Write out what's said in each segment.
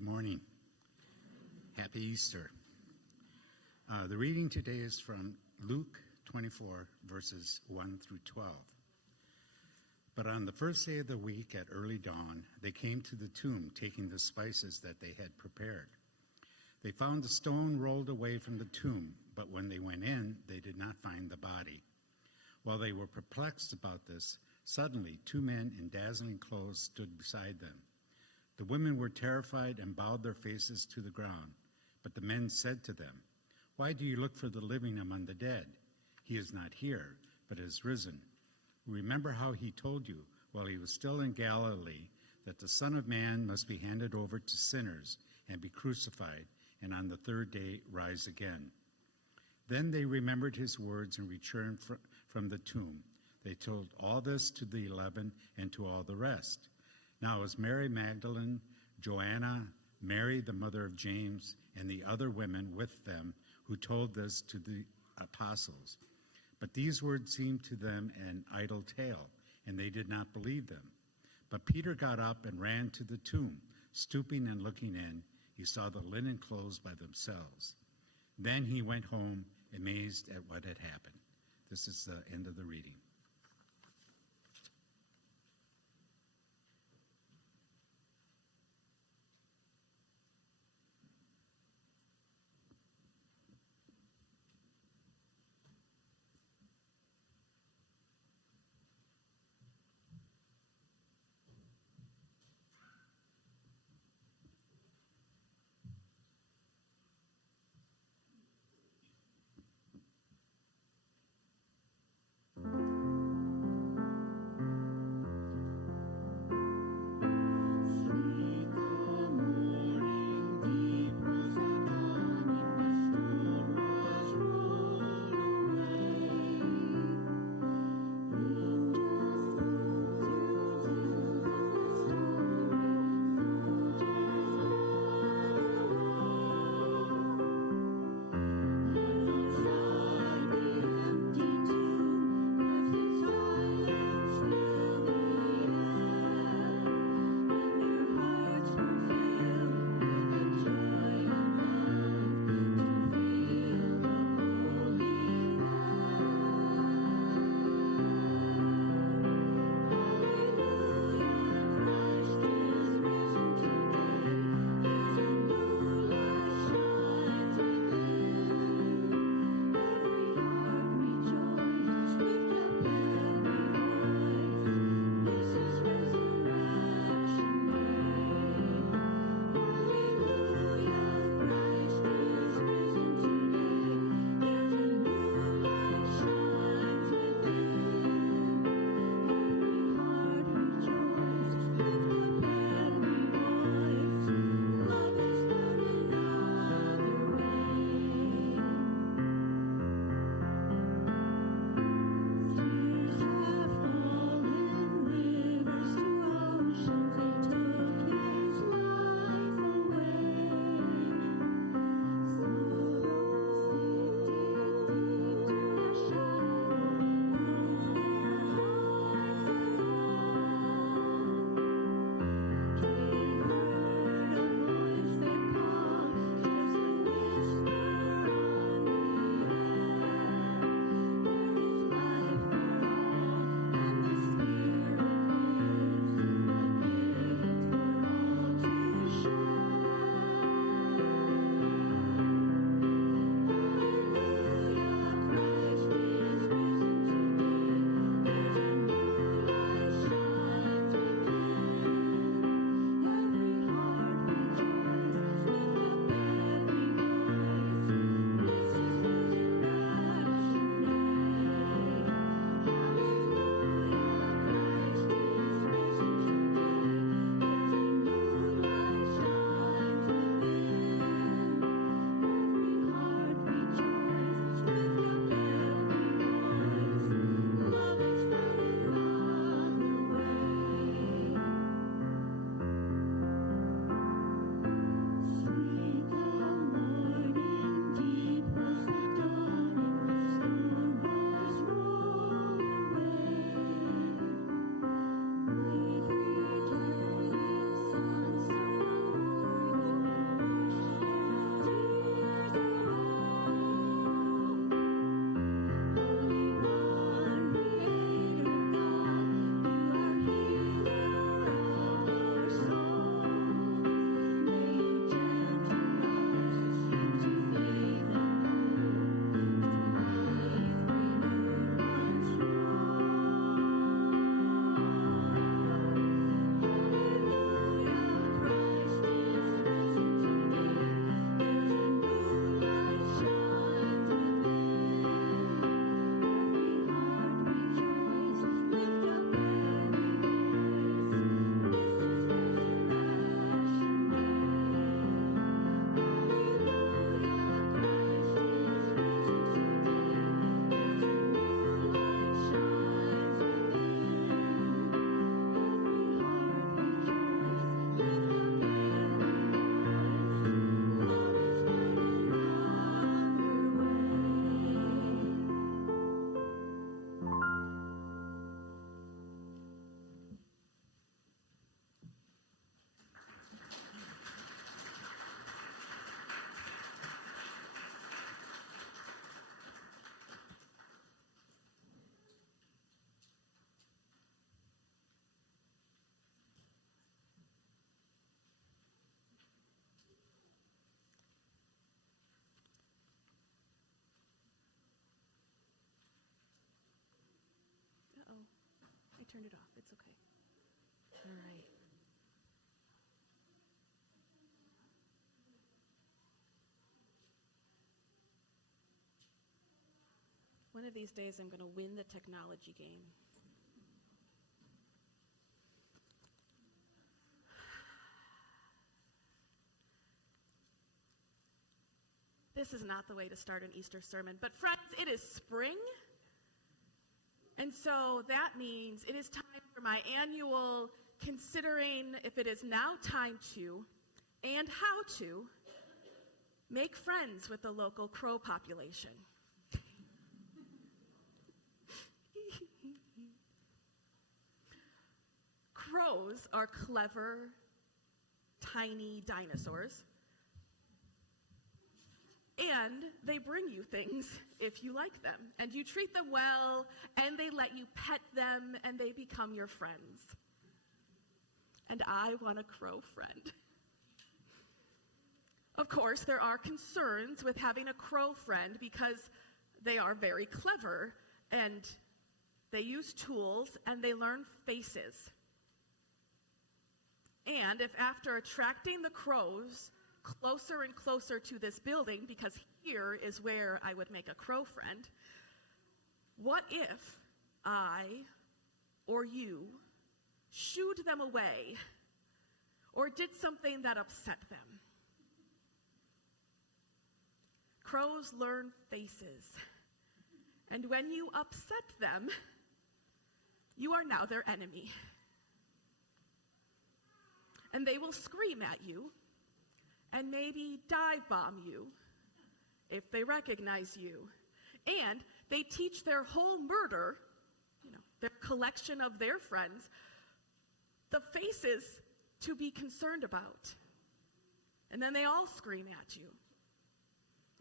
Good morning. Happy Easter. The reading today is from Luke 24, verses 1 through 12. But on the first day of the week at early dawn, they came to the tomb, taking the spices that they had prepared. They found the stone rolled away from the tomb, but when they went in, they did not find the body. While they were perplexed about this, suddenly 2 men in dazzling clothes stood beside them. The women were terrified and bowed their faces to the ground. But the men said to them, "Why do you look for the living among the dead? He is not here, but is risen. Remember how he told you while he was still in Galilee that the Son of Man must be handed over to sinners and be crucified, and on the third day rise again." Then they remembered his words and returned from the tomb. They told all this to the 11 and to all the rest. Now it was Mary Magdalene, Joanna, Mary the mother of James, and the other women with them who told this to the apostles. But these words seemed to them an idle tale, and they did not believe them. But Peter got up and ran to the tomb. Stooping and looking in, he saw the linen clothes by themselves. Then he went home, amazed at what had happened. This is the end of the reading. turned it off. It's okay. All right. One of these days, I'm going to win the technology game. This is not the way to start an Easter sermon. But friends, it is spring. And so that means it is time for my annual considering if it is now time to and how to make friends with the local crow population. Crows are clever, tiny dinosaurs. And they bring you things if you like them. And you treat them well, and they let you pet them, and they become your friends. And I want a crow friend. Of course, there are concerns with having a crow friend because they are very clever, and they use tools, and they learn faces. And if after attracting the crows closer and closer to this building, because here is where I would make a crow friend, what if I or you shooed them away or did something that upset them? Crows learn faces, and when you upset them, you are now their enemy. And they will scream at you and maybe dive bomb you if they recognize you. And they teach their whole murder, their collection of their friends, the faces to be concerned about. And then they all scream at you.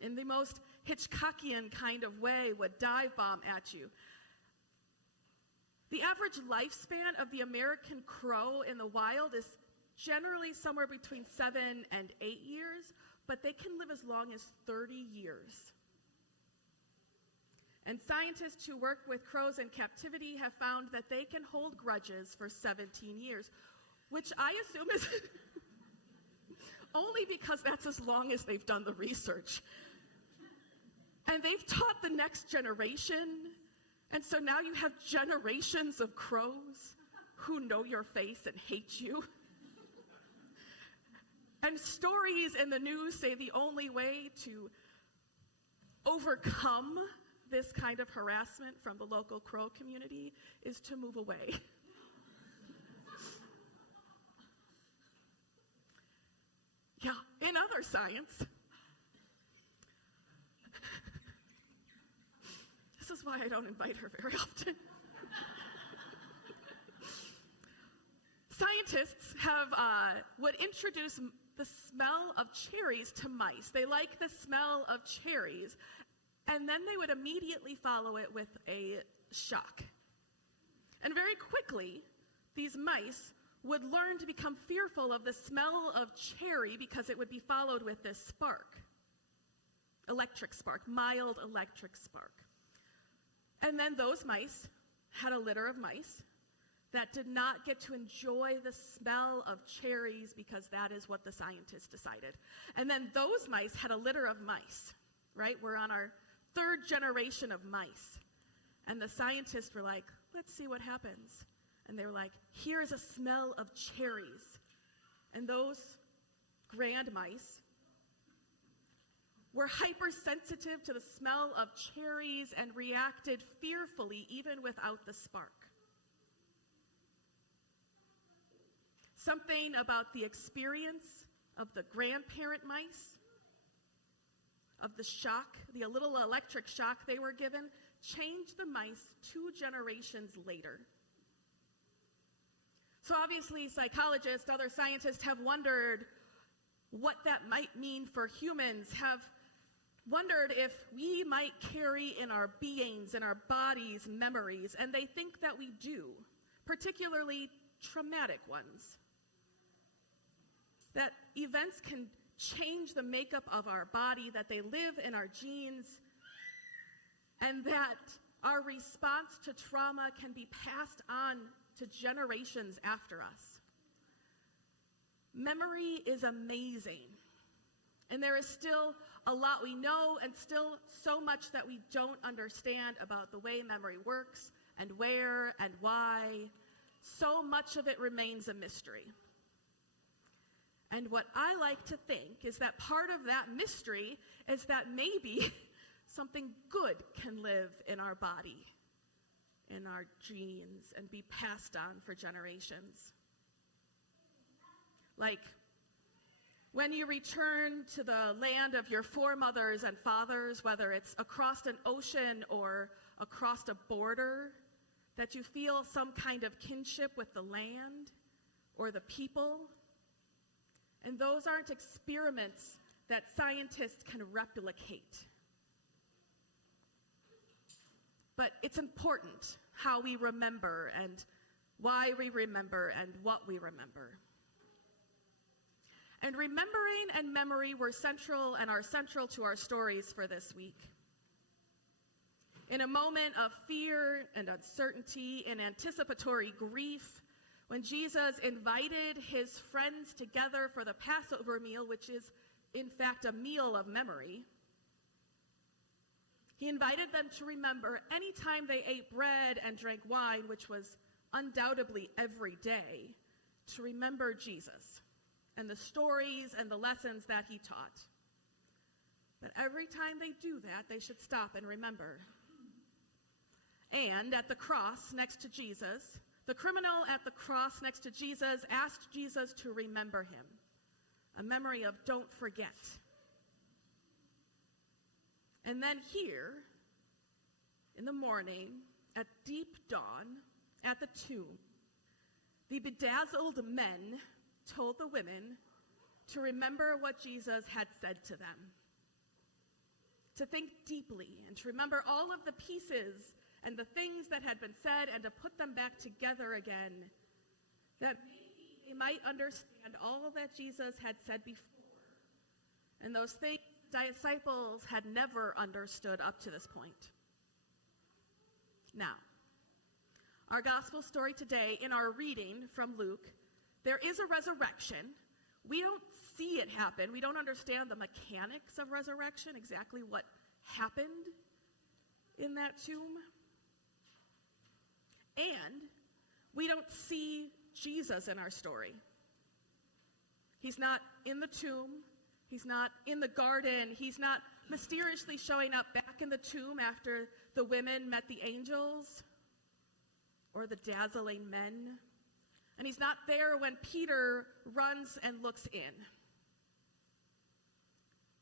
In the most Hitchcockian kind of way, would dive bomb at you. The average lifespan of the American crow in the wild is generally somewhere between 7 and 8 years, but they can live as long as 30 years. And scientists who work with crows in captivity have found that they can hold grudges for 17 years, which I assume is only because that's as long as they've done the research. And they've taught the next generation, and so now you have generations of crows who know your face and hate you. And stories in the news say the only way to overcome this kind of harassment from the local crow community is to move away. Yeah, in other science, this is why I don't invite her very often. Scientists would introduce the smell of cherries to mice. They like the smell of cherries, and then they would immediately follow it with a shock. And very quickly, these mice would learn to become fearful of the smell of cherry because it would be followed with this spark, electric spark, mild electric spark. And then those mice had a litter of mice that did not get to enjoy the smell of cherries because that is what the scientists decided. And then those mice had a litter of mice, right? We're on our 3rd generation of mice. And the scientists were like, let's see what happens. And they were like, here is a smell of cherries. And those grand mice were hypersensitive to the smell of cherries and reacted fearfully even without the spark. Something about the experience of the grandparent mice, of the shock, the little electric shock they were given, changed the mice 2 generations later. So obviously psychologists, other scientists have wondered what that might mean for humans, have wondered if we might carry in our beings, in our bodies, memories, and they think that we do, particularly traumatic ones. That events can change the makeup of our body, that they live in our genes, and that our response to trauma can be passed on to generations after us. Memory is amazing. And there is still a lot we know and still so much that we don't understand about the way memory works and where and why. So much of it remains a mystery. And what I like to think is that part of that mystery is that maybe something good can live in our body, in our genes, and be passed on for generations. Like, when you return to the land of your foremothers and fathers, whether it's across an ocean or across a border, that you feel some kind of kinship with the land or the people. And those aren't experiments that scientists can replicate. But it's important how we remember and why we remember and what we remember. And remembering and memory were central and are central to our stories for this week. In a moment of fear and uncertainty and anticipatory grief, when Jesus invited his friends together for the Passover meal, which is in fact a meal of memory, he invited them to remember any time they ate bread and drank wine, which was undoubtedly every day, to remember Jesus and the stories and the lessons that he taught. But every time they do that, they should stop and remember. And at the cross next to Jesus, the criminal at the cross next to Jesus asked Jesus to remember him, a memory of don't forget. And then here, in the morning, at deep dawn, at the tomb, the bedazzled men told the women to remember what Jesus had said to them, to think deeply and to remember all of the pieces and the things that had been said and to put them back together again, that maybe they might understand all that Jesus had said before, and those things disciples had never understood up to this point. Now, our gospel story today, in our reading from Luke, there is a resurrection. We don't see it happen. We don't understand the mechanics of resurrection, exactly what happened in that tomb. And we don't see Jesus in our story. He's not in the tomb. He's not in the garden. He's not mysteriously showing up back in the tomb after the women met the angels or the dazzling men. And he's not there when Peter runs and looks in.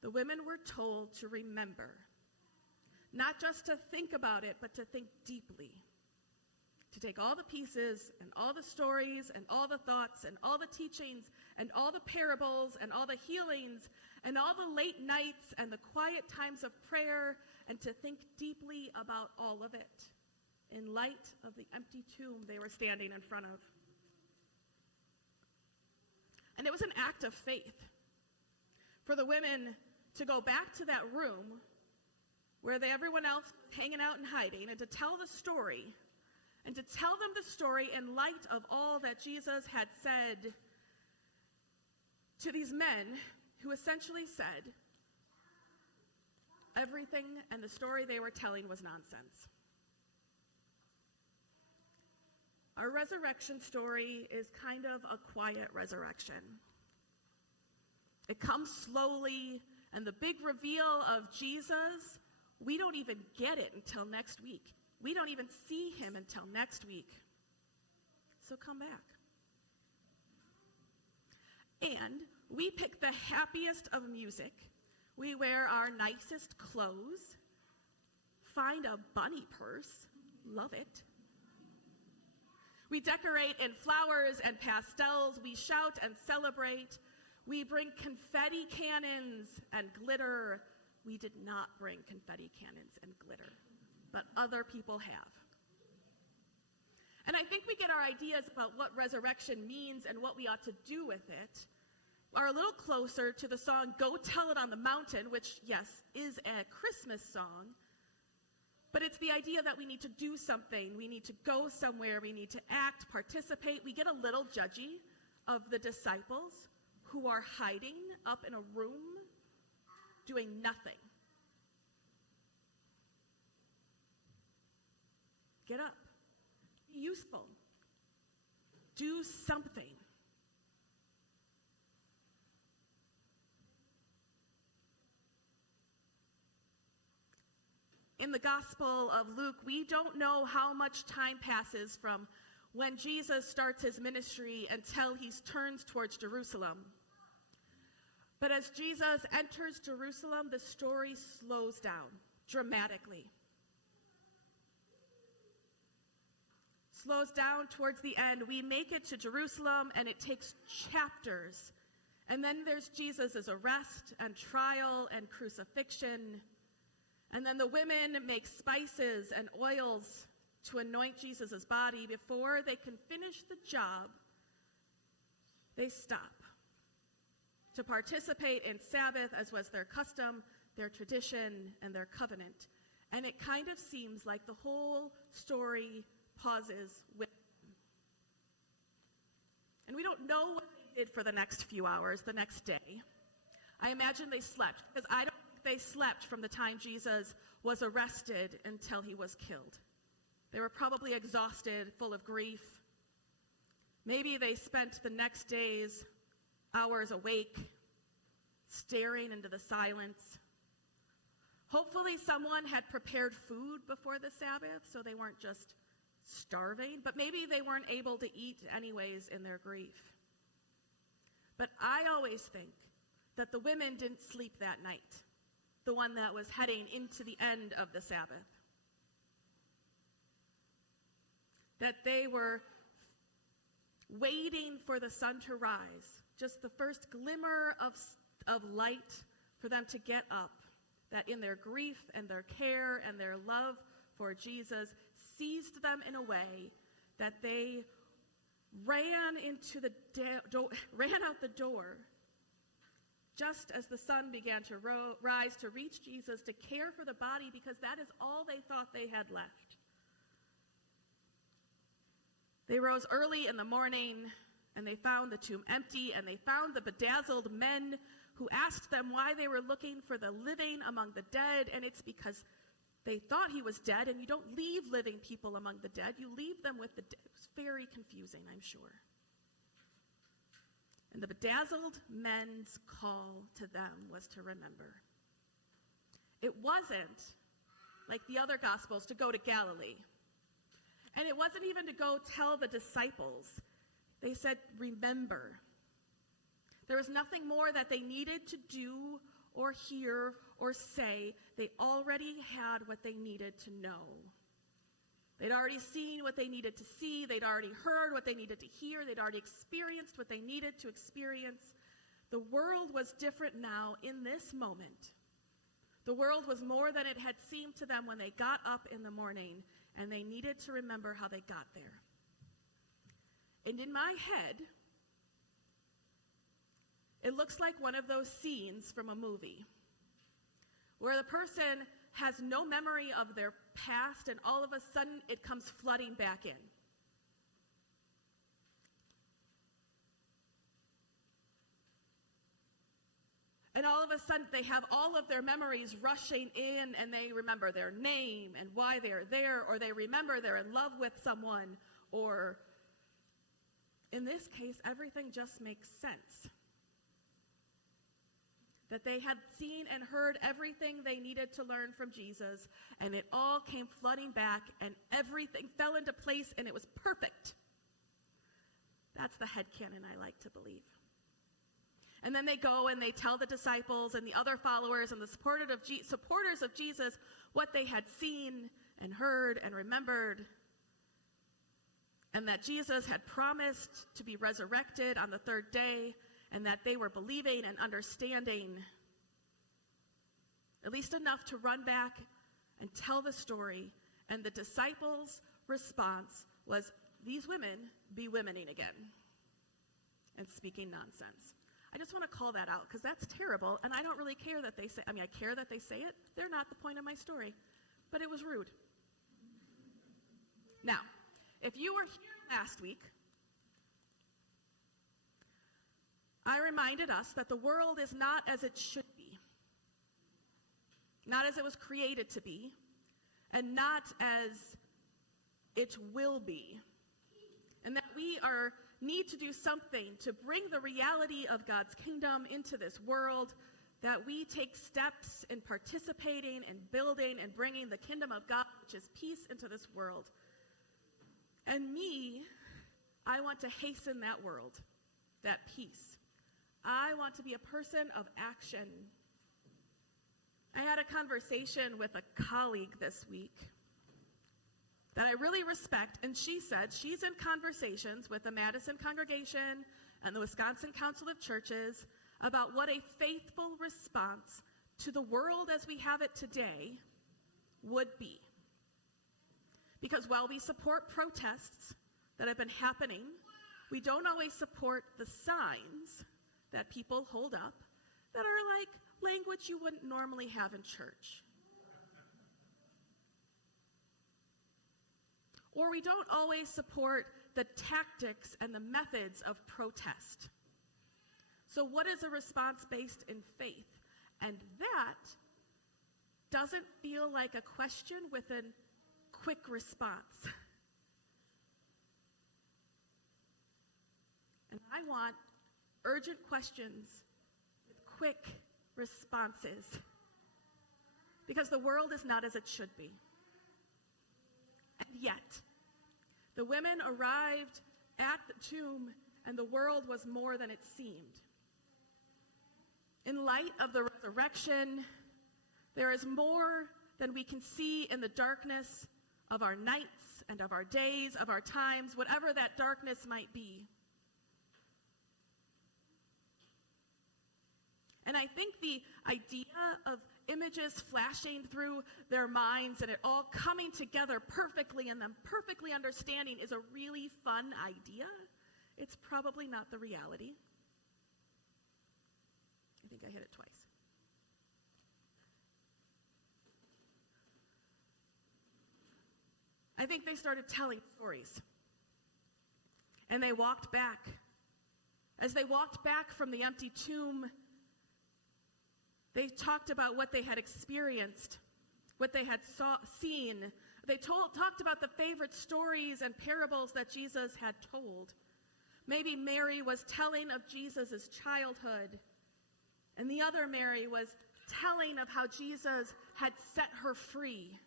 The women were told to remember, not just to think about it, but to think deeply. To take all the pieces and all the stories and all the thoughts and all the teachings and all the parables and all the healings and all the late nights and the quiet times of prayer and to think deeply about all of it in light of the empty tomb they were standing in front of. And it was an act of faith for the women to go back to that room where everyone else was hanging out and hiding and to tell the story. And to tell them the story in light of all that Jesus had said to these men who essentially said everything and the story they were telling was nonsense. Our resurrection story is kind of a quiet resurrection. It comes slowly, and the big reveal of Jesus, we don't even get it until next week. We don't even see him until next week. So come back. And we pick the happiest of music. We wear our nicest clothes. Find a bunny purse. Love it. We decorate in flowers and pastels. We shout and celebrate. We bring confetti cannons and glitter. We did not bring confetti cannons and glitter, but other people have. And I think we get our ideas about what resurrection means and what we ought to do with it are a little closer to the song Go Tell It on the Mountain, which, yes, is a Christmas song. But it's the idea that we need to do something, we need to go somewhere, we need to act, participate. We get a little judgy of the disciples who are hiding up in a room doing nothing. Get up. Be useful. Do something. In the Gospel of Luke, we don't know how much time passes from when Jesus starts his ministry until he turns towards Jerusalem. But as Jesus enters Jerusalem, the story slows down dramatically. Slows down towards the end. We make it to Jerusalem, and it takes chapters. And then there's Jesus' arrest and trial and crucifixion. And then the women make spices and oils to anoint Jesus' body. Before they can finish the job, they stop to participate in Sabbath, as was their custom, their tradition, and their covenant. And it kind of seems like the whole story pauses with them. And we don't know what they did for the next few hours, the next day. I imagine they slept, because I don't think they slept from the time Jesus was arrested until he was killed. They were probably exhausted, full of grief. Maybe they spent the next day's hours awake, staring into the silence. Hopefully someone had prepared food before the Sabbath, so they weren't just starving, but maybe they weren't able to eat anyways in their grief. But I always think that the women didn't sleep that night, the one that was heading into the end of the Sabbath. That they were waiting for the sun to rise, just the first glimmer of light for them to get up, that in their grief and their care and their love for Jesus seized them in a way that they ran out the door just as the sun began to rise, to reach Jesus, to care for the body, because that is all they thought they had left. They rose early in the morning, and they found the tomb empty, and they found the bedazzled men who asked them why they were looking for the living among the dead, and it's because they thought he was dead, and you don't leave living people among the dead, you leave them with the dead. It was very confusing, I'm sure. And the bedazzled men's call to them was to remember. It wasn't like the other Gospels to go to Galilee. And it wasn't even to go tell the disciples. They said, remember. There was nothing more that they needed to do or hear or say. They already had what they needed to know. They'd already seen what they needed to see. They'd already heard what they needed to hear. They'd already experienced what they needed to experience. The world was different now in this moment. The world was more than it had seemed to them when they got up in the morning, and they needed to remember how they got there. And in my head, it looks like one of those scenes from a movie where the person has no memory of their past, and all of a sudden it comes flooding back in. And all of a sudden they have all of their memories rushing in, and they remember their name and why they're there, or they remember they're in love with someone, or in this case, everything just makes sense. That they had seen and heard everything they needed to learn from Jesus, and it all came flooding back, and everything fell into place, and it was perfect. That's the headcanon I like to believe. And then they go and they tell the disciples and the other followers and the supporters of Jesus what they had seen and heard and remembered, and that Jesus had promised to be resurrected on the third day, and that they were believing and understanding at least enough to run back and tell the story. And the disciples' response was, these women be womening again and speaking nonsense. I just want to call that out because that's terrible, and I don't really care that they say, I care that they say it. They're not the point of my story, but it was rude. Now, if you were here last week, I reminded us that the world is not as it should be, not as it was created to be, and not as it will be, and that we need to do something to bring the reality of God's kingdom into this world, that we take steps in participating and building and bringing the kingdom of God, which is peace, into this world. And I want to hasten that world, that peace. I want to be a person of action. I had a conversation with a colleague this week that I really respect, and she said she's in conversations with the Madison congregation and the Wisconsin Council of Churches about what a faithful response to the world as we have it today would be. Because while we support protests that have been happening, we don't always support the signs that people hold up that are like language you wouldn't normally have in church. Or we don't always support the tactics and the methods of protest. So what is a response based in faith? And that doesn't feel like a question with a quick response. And I want urgent questions with quick responses, because the world is not as it should be. And yet, the women arrived at the tomb, and the world was more than it seemed. In light of the resurrection, there is more than we can see in the darkness of our nights and of our days, of our times, whatever that darkness might be. And I think the idea of images flashing through their minds and it all coming together perfectly and them perfectly understanding is a really fun idea. It's probably not the reality. I think I hit it twice. I think they started telling stories. And they walked back. As they walked back from the empty tomb, they talked about what they had experienced, what they had seen. They talked about the favorite stories and parables that Jesus had told. Maybe Mary was telling of Jesus' childhood, and the other Mary was telling of how Jesus had set her free.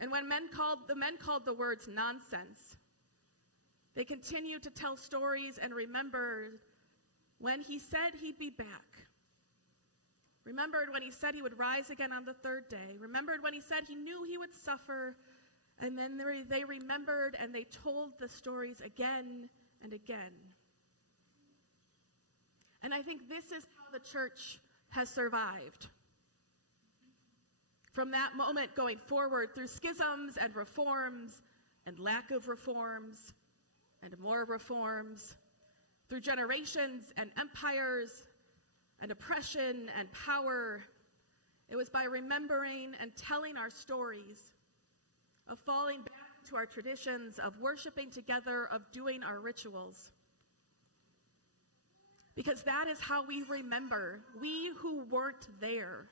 And when the men called the words nonsense, they continued to tell stories and remembered when he said he'd be back. Remembered when he said he would rise again on the third day. Remembered when he said he knew he would suffer. And then they remembered and they told the stories again and again. And I think this is how the church has survived. From that moment going forward through schisms and reforms and lack of reforms and more reforms, through generations and empires and oppression and power, it was by remembering and telling our stories, of falling back to our traditions, of worshiping together, of doing our rituals. Because that is how we remember, we who weren't there.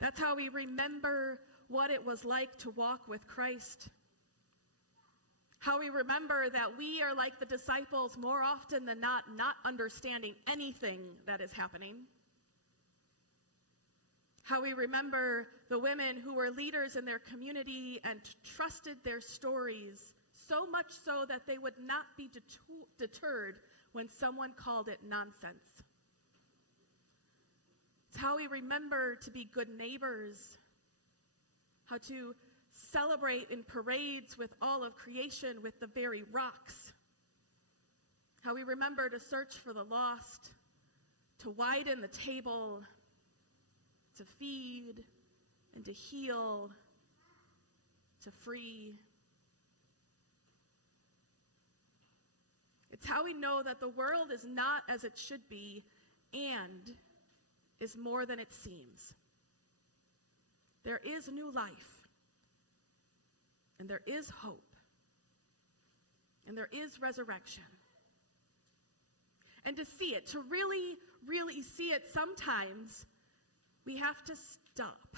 That's how we remember what it was like to walk with Christ. How we remember that we are like the disciples more often than not understanding anything that is happening. How we remember the women who were leaders in their community and trusted their stories so much so that they would not be deterred when someone called it nonsense. It's how we remember to be good neighbors, how to celebrate in parades with all of creation, with the very rocks. How we remember to search for the lost, to widen the table, to feed and to heal, to free. It's how we know that the world is not as it should be and is more than it seems. there is new life, and there is hope, and there is resurrection. And to see it, to really, really see it, sometimes we have to stop.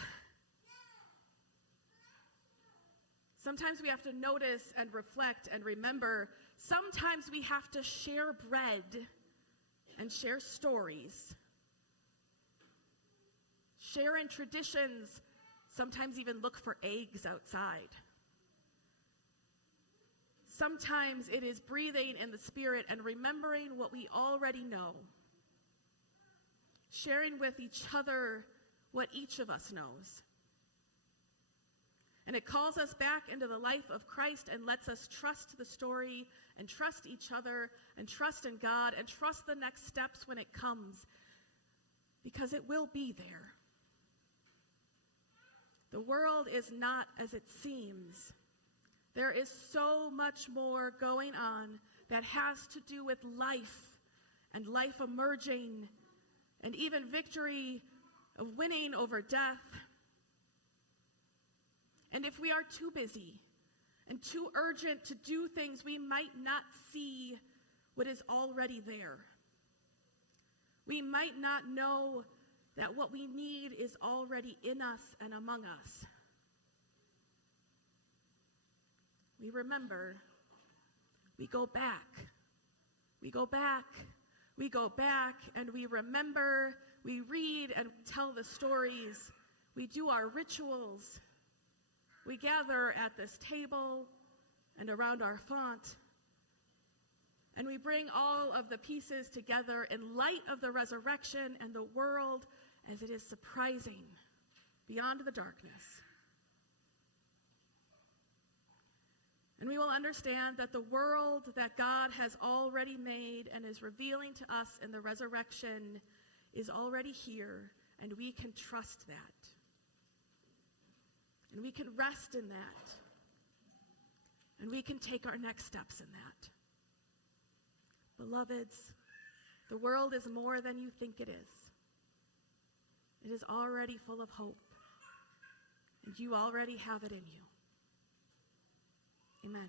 Sometimes we have to notice and reflect and remember. Sometimes we have to share bread and share stories. Share in traditions, sometimes even look for eggs outside. Sometimes it is breathing in the Spirit and remembering what we already know. Sharing with each other what each of us knows. And it calls us back into the life of Christ and lets us trust the story and trust each other and trust in God and trust the next steps when it comes, because it will be there. The world is not as it seems. There is so much more going on that has to do with life and life emerging and even victory of winning over death. And if we are too busy and too urgent to do things, we might not see what is already there. We might not know that what we need is already in us and among us. We remember, we go back, we go back, we go back, and we remember, we read and tell the stories, we do our rituals, we gather at this table and around our font, and we bring all of the pieces together in light of the resurrection and the world as it is surprising beyond the darkness. And we will understand that the world that God has already made and is revealing to us in the resurrection is already here, and we can trust that. And we can rest in that. And we can take our next steps in that. Beloveds, the world is more than you think it is. It is already full of hope, and you already have it in you. Amen.